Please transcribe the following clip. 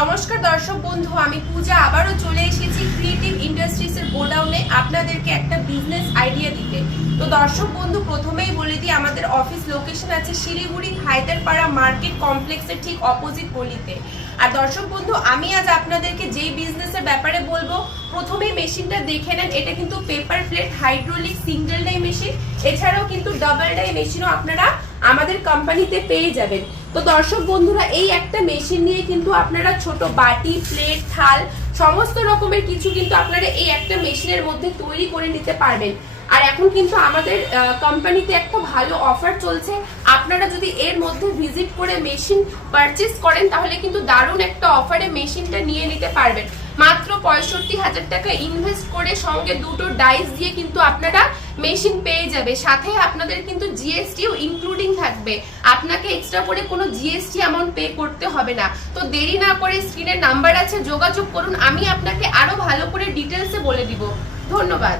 নমস্কার দর্শক বন্ধু, আমি পূজা আবারও চলে এসেছি ক্রিয়েটিভ ইন্ডাস্ট্রিজ এর গোডাউনে আপনাদেরকে একটা বিজনেস আইডিয়া দিতে। তো দর্শক বন্ধু, প্রথমেই বলে দিই, আমাদের অফিস লোকেশন আছে শিলিগুড়ি হায়দারপাড়া মার্কেট কমপ্লেক্সের ঠিক অপোজিট গলিতে। আর দর্শক বন্ধু, আমি আজ আপনাদেরকে যেই বিজনেসের ব্যাপারে বলবো, প্রথমেই মেশিনটা দেখে নেন। এটা কিন্তু paper plate hydraulic single die machine, এছাড়াও কিন্তু ডাবল ডাই মেশিনও আপনারা আমাদের কোম্পানিতে পেয়ে যাবেন। তো দর্শক বন্ধুরা, এই একটা মেশিন নিয়ে কিন্তু আপনারা ছোট বাটি, প্লেট, থাল সমস্ত রকমের কিছু কিন্তু আপনারা এই একটা মেশিনের মধ্যে তৈরি করে নিতে পারবেন। আর এখন কিন্তু আমাদের কোম্পানিতে একটা ভালো অফার চলছে। আপনারা যদি এর মধ্যে ভিজিট করে মেশিন পারচেজ করেন, তাহলে কিন্তু দারুণ একটা অফারে মেশিনটা নিয়ে নিতে পারবেন। মাত্র 65,000 টাকা ইনভেস্ট করে সঙ্গে দুটো ডাইস দিয়ে কিন্তু আপনারা মেশিন পেয়ে যাবে। সাথে আপনাদের কিন্তু জিএসটিও ইনক্লুডিং থাকবে, আপনাকে এক্সট্রা করে কোনো জিএসটি অ্যামাউন্ট পে করতে হবে না। তো দেরি না করে স্ক্রিনের নাম্বার আছে, যোগাযোগ করুন, আমি আপনাকে আরো ভালো করে ডিটেলসে বলে দিব। ধন্যবাদ।